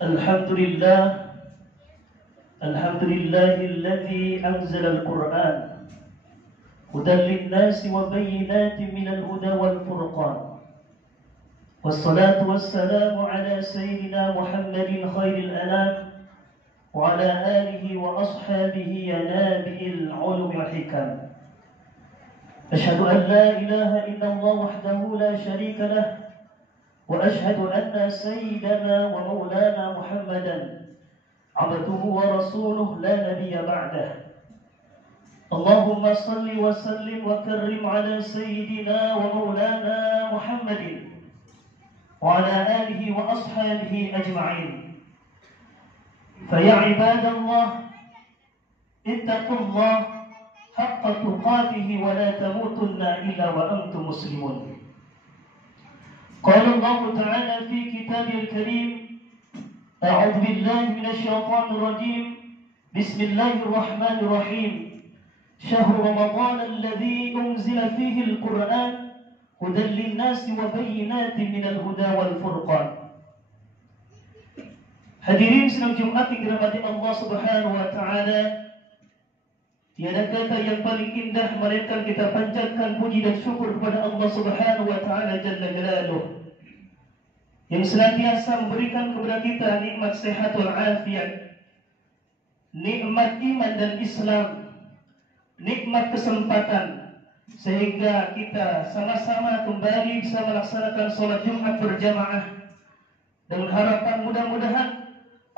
الحمد لله الحمد لله الذي أنزل القرآن هدى للناس وبينات من الهدى والفرقان، والصلاة والسلام على سيدنا محمد خير الأنام وعلى آله وأصحابه ينابئ العلم والحكم. أشهد أن لا إله إلا الله وحده لا شريك له، وأشهد أن سيدنا ومولانا محمدا عبده ورسوله لا نبي بعده. اللهم صل وسلم وكرم على سيدنا ومولانا محمد وعلى آله وأصحابه أجمعين. فيا عباد الله، اتقوا الله حق تقاته ولا تموتن إلا وأنتم مسلمون. قال الله تعالى في كتابه الكريم: أعوذ بالله من الشيطان الرجيم، بسم الله الرحمن الرحيم. شهر رمضان الذي أنزل فيه القرآن هدى للناس وبينات من الهدى والفرقان. Hadirin sidang Jumat yang dirahmati Allah Subhanahu wa taala, tiada kata yang paling indah melainkan kita panjatkan puji dan syukur kepada Allah Subhanahu wa taala jalla jalaluh, yang senantiasa memberikan kepada kita nikmat sehat wal afiat, nikmat iman dan Islam, nikmat kesempatan sehingga kita sama-sama kembali bisa melaksanakan sholat Jumat berjamaah, dengan harapan mudah-mudahan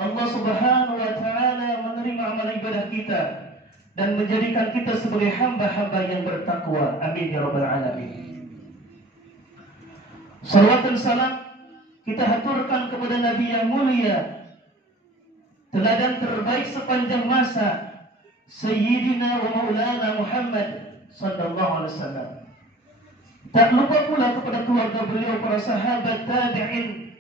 Allah Subhanahu wa taala menerima amal ibadah kita dan menjadikan kita sebagai hamba-hamba yang bertakwa. Amin ya rabbal alamin. Salawat dan salam kita haturkan kepada Nabi yang mulia, teladan terbaik sepanjang masa, Sayyidina wa Maulana Muhammad sallallahu alaihi wasallam. Tak lupa pula kepada keluarga beliau, para sahabat, tabi'in,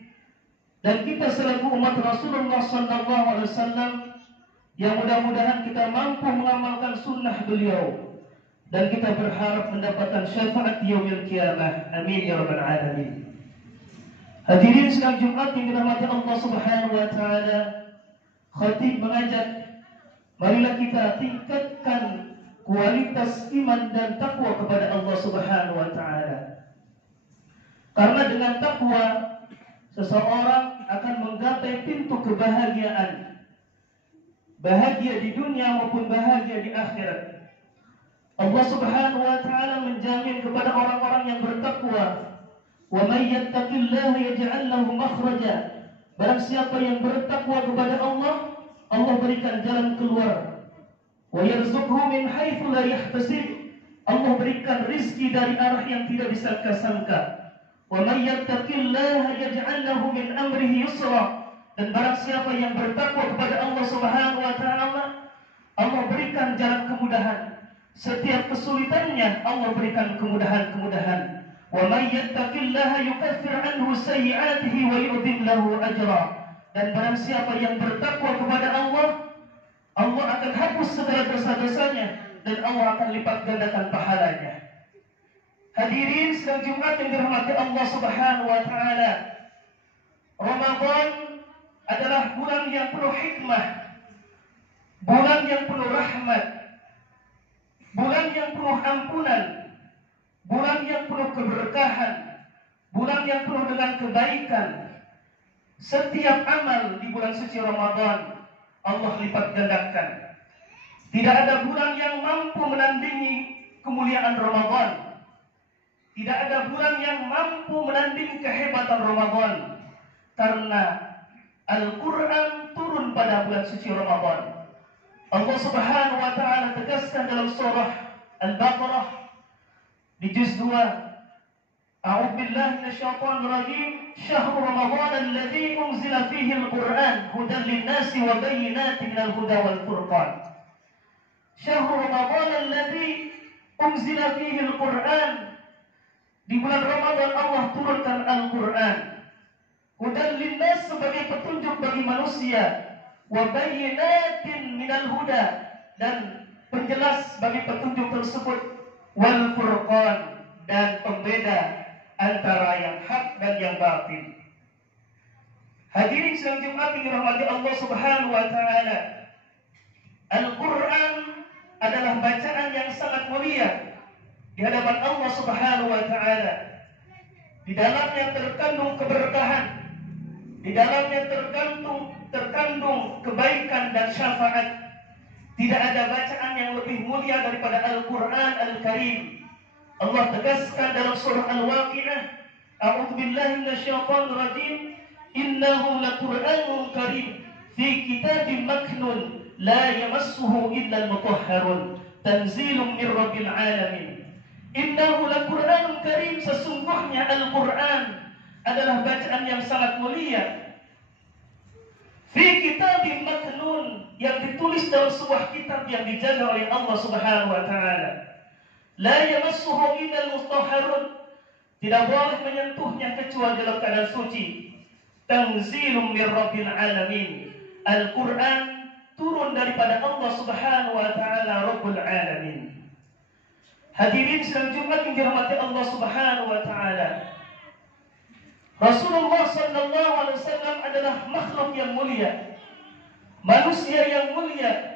dan kita selaku umat Rasulullah sallallahu alaihi wasallam, yang mudah-mudahan kita mampu mengamalkan sunnah beliau dan kita berharap mendapatkan syafaat yaumil qiyamah. Amin ya rabbal alamin. Hadirin sidang Jumat yang dirahmati Allah Subhanahu wa taala, khatib mengajak, marilah kita tingkatkan kualitas iman dan takwa kepada Allah Subhanahu wa taala. Karena dengan takwa seseorang akan menggapai pintu kebahagiaan, bahagia di dunia maupun bahagia di akhirat. Allah Subhanahu wa taala menjamin kepada orang-orang yang bertakwa, "Wa may yattaqillaha yaj'al lahu makhraja." Barang siapa yang bertakwa kepada Allah, Allah berikan jalan keluar. "Wa yarzuqhu min haitsu la yahtasib." Allah berikan rizki dari arah yang tidak disangka-sangka. "Wa may yattaqillaha yaj'al lahu min amrihi yusra." Dan barang siapa yang bertakwa kepada Allah Subhanahu wa taala, Allah berikan jalan kemudahan. Setiap kesulitannya Allah berikan kemudahan-kemudahan. Wa may yattaqillaha yukaffir anhu sayyi'atihi wa yu'dhim lahu ajra. Dan barang siapa yang bertakwa kepada Allah, Allah akan hapus segala dosa-dosanya dan Allah akan lipat gandakan pahalanya. Hadirin sidang Jumat yang dirahmati Allah Subhanahu wa taala, Ramadan adalah bulan yang penuh hikmah, bulan yang penuh rahmat, bulan yang penuh ampunan, bulan yang penuh keberkahan, bulan yang penuh dengan kebaikan. Setiap amal di bulan suci Ramadan Allah lipat gandakan. Tidak ada bulan yang mampu menandingi kemuliaan Ramadan. Tidak ada bulan yang mampu menandingi kehebatan Ramadan, karena Al-Quran turun pada bulan suci Ramadan. Allah Subhanahu wa ta'ala tegaskan dalam surah Al-Baqarah di juz 2, "A'udzu billahi minasyaitonir rajim. Syahrul Ramadan alladzi unzila fihi al-Qur'an hudan lin-nasi wa bayyinatin minal huda wal furqan." Syahrul Ramadan alladzi unzila fihi al-Qur'an. Di bulan Ramadan Allah turunkan Al-Quran. Hudan linnas, sebagai petunjuk bagi manusia, wa bayyinatin minal huda, dan penjelas bagi petunjuk tersebut, wal furqan, dan pembeda antara yang hak dan yang batil. Hadirin sidang Jumat yang dirahmati Allah Subhanahu wa taala. Al-Qur'an adalah bacaan yang sangat mulia di hadapan Allah Subhanahu wa taala. Di dalamnya terkandung keberkahan, di dalamnya terkandung kebaikan dan syafaat. Tidak ada bacaan yang lebih mulia daripada Al-Qur'an Al-Karim. Allah tegaskan dalam surah Al-Waqiah, A'udzu billahi minasyaitonir rajim, innahu laqur'anun karim fi kitabim maknun la yamassuhu illa al-mutahharun tanzilun mir rabbil alamin. Innahu laqur'anun karim, sesungguhnya Al-Qur'an adalah bacaan yang sangat mulia. Fi kitabim maknun, yang ditulis dalam sebuah kitab yang dijaga oleh Allah Subhanahu wa taala. La yamassuhu illa al-mutahharun, tidak boleh menyentuhnya kecuali dalam keadaan suci. Tanzilum mir rabbil alamin, Al-Qur'an turun daripada Allah Subhanahu wa taala Rabbul alamin. Hadirin sidang Jumat yang dirahmati Allah Subhanahu wa taala. Rasulullah sallallahu alaihi wasallam adalah makhluk yang mulia, manusia yang mulia.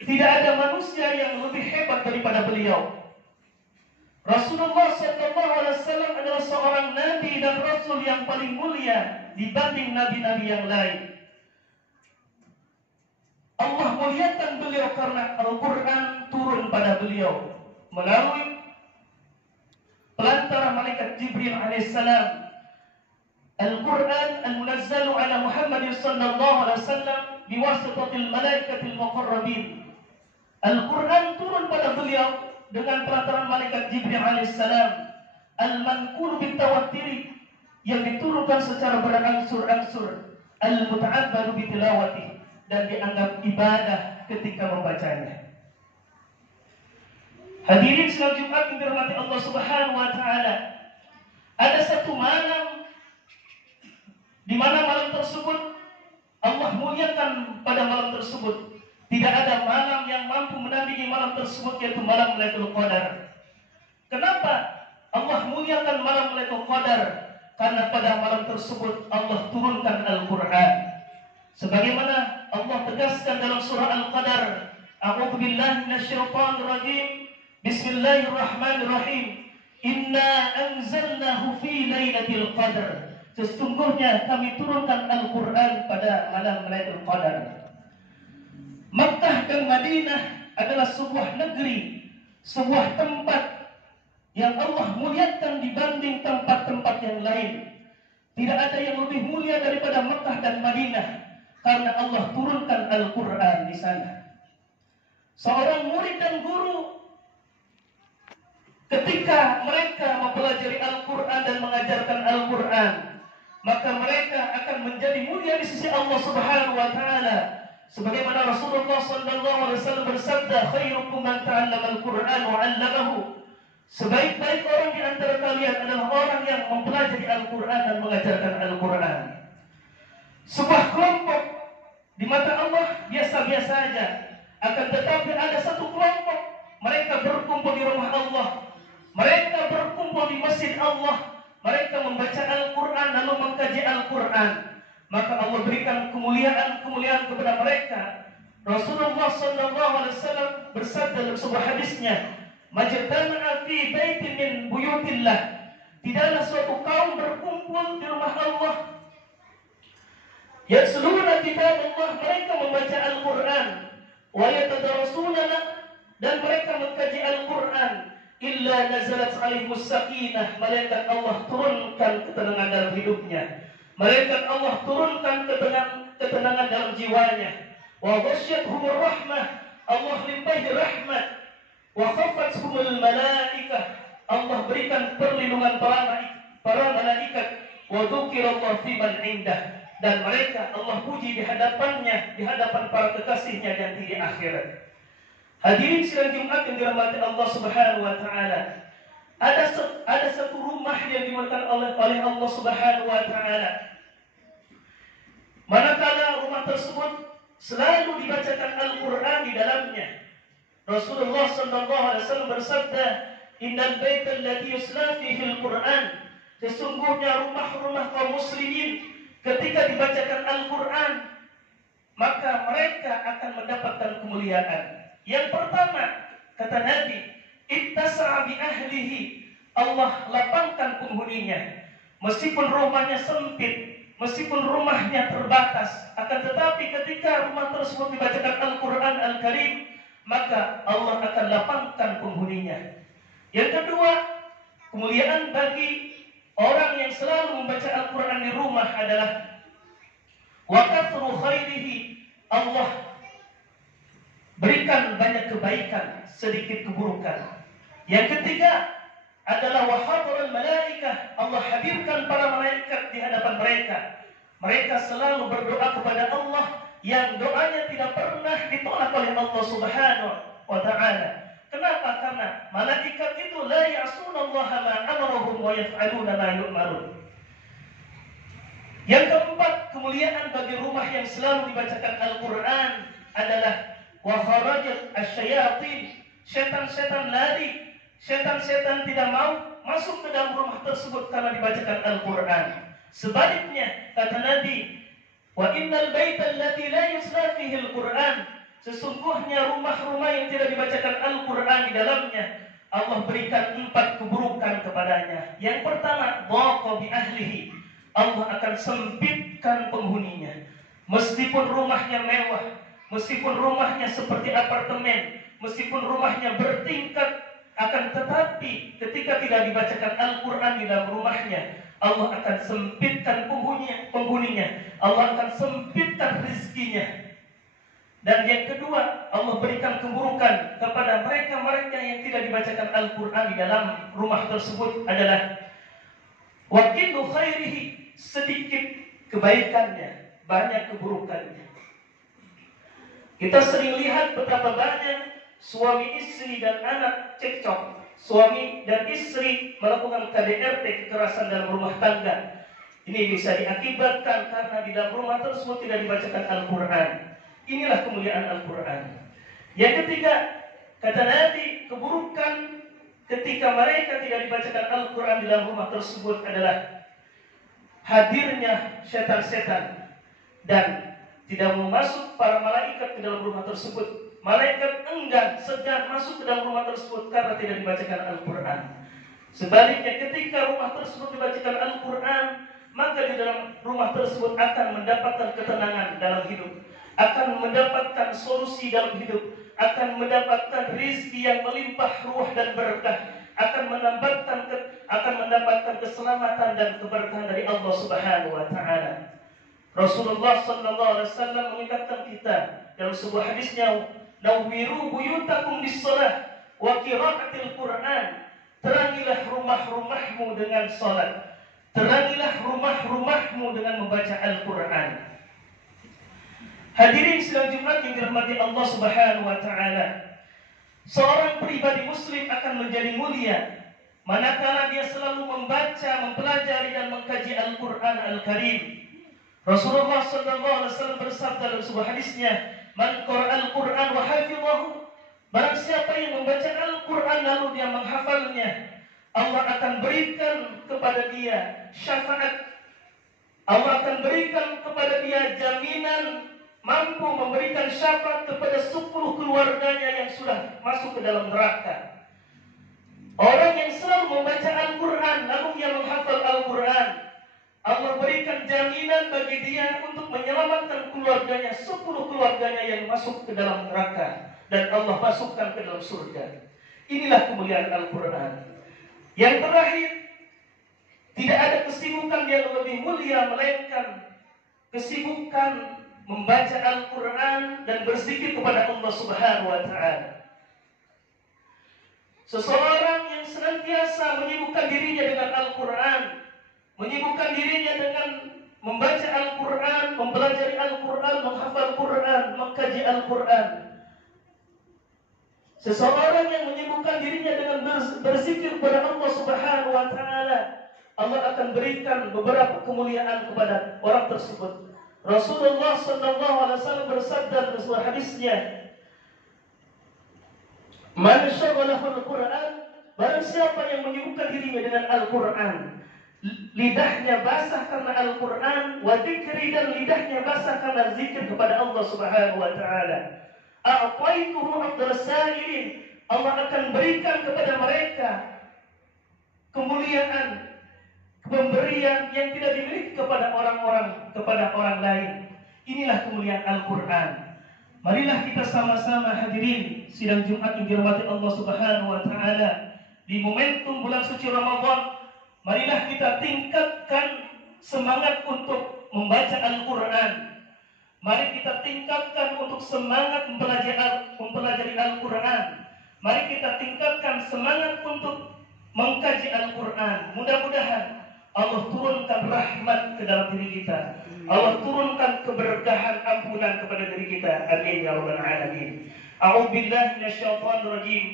Tidak ada manusia yang lebih hebat daripada beliau. Rasulullah SAW adalah seorang nabi dan rasul yang paling mulia dibanding nabi-nabi yang lain. Allah muliakan beliau karena Al-Quran turun pada beliau melalui pelantara malaikat Jibril alaihissalam. Al-Quran al-munazzalu ala Muhammad sallallahu alaihi wasallam biwasitatil malaikatil muqarrabin. Al-Quran turun pada beliau dengan perantaraan malaikat Jibril alaihissalam, al-manqulu bitawattiri, yang diturunkan secara berangsur-angsur, al-muta'abbadu bitilawati, dan dianggap ibadah ketika membacanya. Hadirin sidang Jumat yang dirahmati Allah Subhanahu wa taala. Ada satu malam di mana malam tersebut Allah muliakan pada malam tersebut. Tidak ada malam yang mampu menandingi malam tersebut, yaitu malam Lailatul Qadar. Kenapa Allah muliakan malam Lailatul Qadar? Karena pada malam tersebut Allah turunkan Al-Quran. Sebagaimana Allah tegaskan dalam surah Al-Qadar, A'udzu billahi minasyaitonir rajim, Bismillahirrahmanirrahim, Inna anzalnahu fi lailatul qadar. Sesungguhnya kami turunkan Al-Quran pada malam Lailatul Qadar. Makkah dan Madinah adalah sebuah negeri, sebuah tempat yang Allah muliakan dibanding tempat-tempat yang lain. Tidak ada yang lebih mulia daripada Makkah dan Madinah karena Allah turunkan Al-Quran di sana. Seorang murid dan guru ketika mereka mempelajari Al-Quran dan mengajarkan Al-Quran, maka mereka akan menjadi mulia di sisi Allah Subhanahu wa taala. Sebagaimana Rasulullah SAW bersabda, khairukum man ta'allama al-Quran wa 'allamahu. Sebaik-baik orang di antara kalian adalah orang yang mempelajari Al-Quran dan mengajarkan Al-Quran. Sebuah kelompok di mata Allah biasa-biasa saja, akan tetapi ada satu kelompok, mereka berkumpul di rumah Allah, mereka berkumpul di masjid Allah, mereka membaca Al-Quran lalu mengkaji Al-Quran. Maka Allah berikan kemuliaan kepada mereka. Rasulullah SAW bersabda dalam sebuah hadisnya, majtama'a fi baitin min buyutillah, tidaklah suatu kaum berkumpul di rumah Allah, yasluna kitab Allah, mereka membaca Al-Quran, wa yatadarasuna, dan mereka mengkaji Al-Quran, illa nazalat alaihimus sakinah, malaikat Allah turunkan ketenangan dalam hidupnya. Malaikat Allah turunkan ketenangan dalam jiwanya. Wa ghasyiyatuhumur rahmah, Allah limpahi rahmat. Wa khafathumul malaikah, Allah berikan perlindungan para malaikat. Wa dzukirallahu fi man indah, dan mereka Allah puji di hadapannya, di hadapan para kekasihnya nanti di akhirat. Hadirin sidang Jumat yang dirahmati Allah Subhanahu wa taala. Ada satu rumah yang dimuliakan oleh Allah Subhanahu wa taala. Manakala rumah tersebut selalu dibacakan Al-Quran di dalamnya. Rasulullah SAW bersabda, Innal baita alladhi yusla fihi al-Quran, sesungguhnya rumah-rumah kaum muslimin ketika dibacakan Al-Quran, maka mereka akan mendapatkan kemuliaan. Yang pertama, kata Nabi, ittasa'a bi ahlihi, Allah lapangkan penghuninya. Meskipun rumahnya sempit, meskipun rumahnya terbatas, akan tetapi ketika rumah tersebut dibacakan Al-Quran Al-Karim, maka Allah akan lapangkan penghuninya. Yang kedua, kemuliaan bagi orang yang selalu membaca Al-Quran di rumah adalah wa kathru khairihi, Allah berikan banyak kebaikan, sedikit keburukan. Yang ketiga adalah wa hadraul malaikah, Allah hadirkan para malaikat di hadapan mereka. Mereka selalu berdoa kepada Allah yang doanya tidak pernah ditolak oleh Allah Subhanahu wa taala. Kenapa? Karena malaikat itu la ya'sunallaha ma amarahum wa yaf'aluna ma yu'marun. Yang keempat, kemuliaan bagi rumah yang selalu dibacakan Al-Quran adalah wa kharajat asyayatin, setan-setan lari, setan-setan tidak mau masuk ke dalam rumah tersebut karena dibacakan Al-Quran. Sebaliknya, kata Nabi, wa innal baita allati la yusla fihi al-Quran, sesungguhnya rumah-rumah yang tidak dibacakan Al-Quran di dalamnya, Allah berikan 4 keburukan kepadanya. Yang pertama, dhaqa bi ahlihi, Allah akan sempitkan penghuninya. Meskipun rumahnya mewah, meskipun rumahnya seperti apartemen, meskipun rumahnya bertingkat, akan tetapi ketika tidak dibacakan Al-Quran di dalam rumahnya, Allah akan sempitkan penghuninya. Allah akan sempitkan rizkinya. Dan yang kedua, Allah berikan keburukan kepada mereka-mereka yang tidak dibacakan Al-Quran di dalam rumah tersebut adalah wa qillu khairihi, sedikit kebaikannya, banyak keburukannya. Kita sering lihat betapa banyak suami istri dan anak cekcok, suami dan istri melakukan KDRT, kekerasan dalam rumah tangga. Ini bisa diakibatkan karena di dalam rumah tersebut tidak dibacakan Al-Quran. Inilah kemuliaan Al-Quran. Yang ketiga, kata Nabi, keburukan ketika mereka tidak dibacakan Al-Quran di dalam rumah tersebut adalah hadirnya setan-setan dan tidak mau masuk para malaikat ke dalam rumah tersebut. Malaikat enggan, segan masuk ke dalam rumah tersebut karena tidak dibacakan Al-Quran. Sebaliknya, ketika rumah tersebut dibacakan Al-Quran, maka di dalam rumah tersebut akan mendapatkan ketenangan dalam hidup, akan mendapatkan solusi dalam hidup, akan mendapatkan rizki yang melimpah ruah dan berkah, akan mendapatkan keselamatan dan keberkahan dari Allah Subhanahu wa taala. Rasulullah sallallahu alaihi wasallam mengingatkan kita dalam sebuah hadisnya, nawwiru buyutakum bis-shalah wa qira'atil Qur'an, terangilah rumah-rumahmu dengan salat, terangilah rumah-rumahmu dengan membaca Al-Quran. Hadirin sidang Jumat yang dirahmati Allah Subhanahu wa taala, seorang pribadi muslim akan menjadi mulia manakala dia selalu membaca, mempelajari dan mengkaji Al-Quran Al-Karim. Rasulullah sallallahu alaihi wasallam bersabda dalam sebuah hadisnya, man qara'al Quran wa hafizahu, barang siapa yang membaca Al-Quran lalu dia menghafalnya, Allah akan berikan kepada dia syafaat. Allah akan berikan kepada dia jaminan, mampu memberikan syafaat kepada 10 keluarganya yang sudah masuk ke dalam neraka. Orang yang selalu membaca Al-Quran lalu dia menghafal Al-Quran, Allah berikan jaminan bagi dia untuk menyelamatkan keluarganya, 10 keluarganya yang masuk ke dalam neraka, dan Allah masukkan ke dalam surga. Inilah kemuliaan Al-Quran. Yang terakhir, tidak ada kesibukan yang lebih mulia melainkan kesibukan membaca Al-Quran dan berzikir kepada Allah Subhanahu wa taala. Seseorang yang senantiasa menyibukkan dirinya dengan Al-Quran, menyibukkan dirinya dengan membaca Al-Quran, mempelajari Al-Quran, menghafal Al-Quran, mengkaji Al-Quran. Seseorang yang menyibukkan dirinya dengan berzikir kepada Allah Subhanahu wa taala, Allah akan berikan beberapa kemuliaan kepada orang tersebut. Rasulullah sallallahu alaihi wasallam bersabda dalam sebuah hadisnya, man syaghalahu al-Quran, barang siapa yang menyibukkan dirinya dengan Al-Quran, lidahnya basah karena Al-Quran, wa dzikri, dan lidahnya basah karena zikir kepada Allah Subhanahu wa taala. A'taituhu afdal sa'ilin, Allah akan berikan kepada mereka kemuliaan, pemberian yang tidak dimiliki kepada orang lain. Inilah kemuliaan Al-Quran. Marilah kita sama-sama hadirin sidang Jumat yang dirahmati Allah Subhanahu wa taala. Di momentum bulan suci Ramadan, marilah kita tingkatkan semangat untuk membaca Al-Quran. Mari kita tingkatkan untuk semangat mempelajari Al-Quran. Mari kita tingkatkan semangat untuk mengkaji Al-Quran. Mudah-mudahan Allah turunkan rahmat ke dalam diri kita. Allah turunkan keberkahan, ampunan kepada diri kita. Amin ya rabbal alamin. A'udzubillahi minasyaitonir rajim.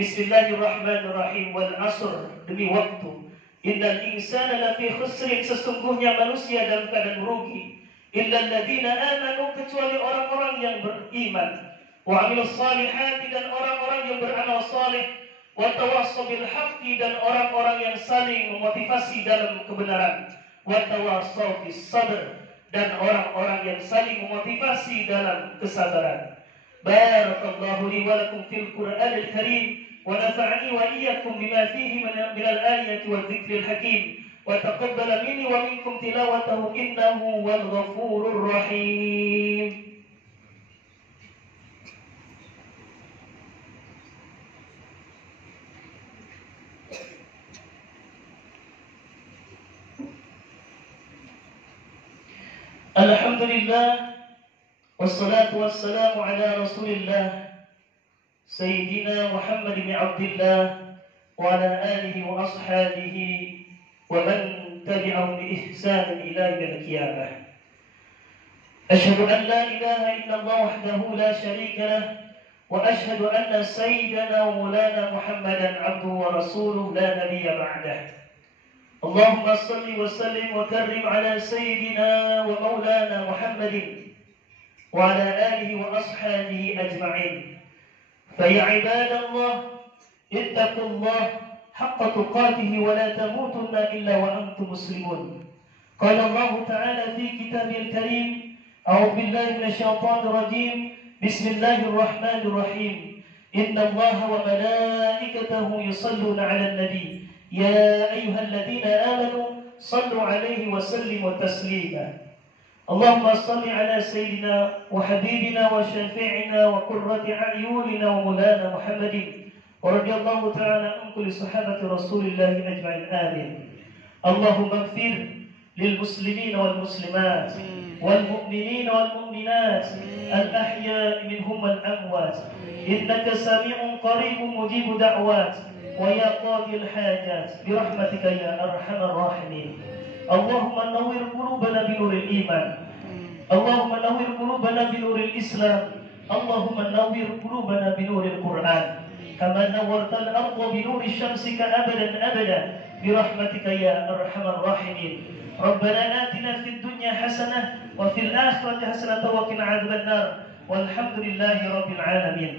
Bismillahirrahmanirrahim. Wal 'asr, demi waktu. Innal insana lafi khusrin, sesungguhnya manusia dalam keadaan merugi. Illal ladzina amanu, kecuali orang-orang yang beriman. Wa 'amilus salihati, dan orang-orang yang beramal saleh. Wa tawassaw bil haqqi, dan orang-orang yang saling memotivasi dalam kebenaran. Wa tawassaw bis sabr, dan orang-orang yang saling memotivasi dalam kesabaran. Barakallahu li wa lakum fil Qur'anil Karim, wa nafa'ani wa iyyakum bima fihi min al-ayati wa dhikril hakim. وتقبل مني ومنكم تلاوته إنه هو الغفور الرحيم. الحمد لله والصلاة والسلام على رسول الله سيدنا محمد بن عبد الله وعلى آله وأصحابه ومن تبعهم بإحسان إلى يوم القيامة. أشهد أن لا إله إلا الله وحده لا شريك له، وأشهد أن سيدنا ومولانا محمدا عبده ورسوله لا نبي بعده. اللهم صل وسلم وكرم على سيدنا ومولانا محمد وعلى آله وأصحابه أجمعين. فيا عباد الله، اتقوا الله حق تقاته ولا تموتن إلا وأنتم مسلمون. قال الله تعالى في كتابه الكريم: أعوذ بالله من الشيطان الرجيم، بسم الله الرحمن الرحيم، إن الله وملائكته يصلون على النبي يا أيها الذين آمنوا صلوا عليه وسلموا تسليما. اللهم صل على سيدنا وحبيبنا وشفيعنا وقرة أعيننا ومولانا محمد، ورضي الله تعالى عن كل صحابة رسول الله أجمعين. آمين. اللهم اغفر للمسلمين والمسلمات والمؤمنين والمؤمنات الأحياء منهم والأموات، إنك سميع قريب مجيب دعوات، ويا قاضي الحاجات برحمتك يا أرحم الراحمين. اللهم نور قلوبنا بنور الإيمان، اللهم نور قلوبنا بنور الإسلام، اللهم نور قلوبنا بنور القرآن، كما نورت الأرض بنور شمسك أبدا أبدا برحمتك يا أرحم الراحمين. ربنا آتنا في الدنيا حسنة وفي الآخرة حسنة وقنا عذاب النار، والحمد لله رب العالمين.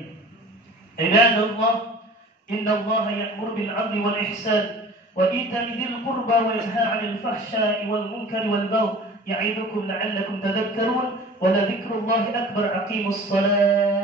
عباد الله، إن الله يأمر بالعدل والإحسان وإيتاء ذي القربى وينهى عن الفحشاء والمنكر والبغي يعظكم لعلكم تذكرون، ولذكر الله أكبر. أقيموا الصلاة.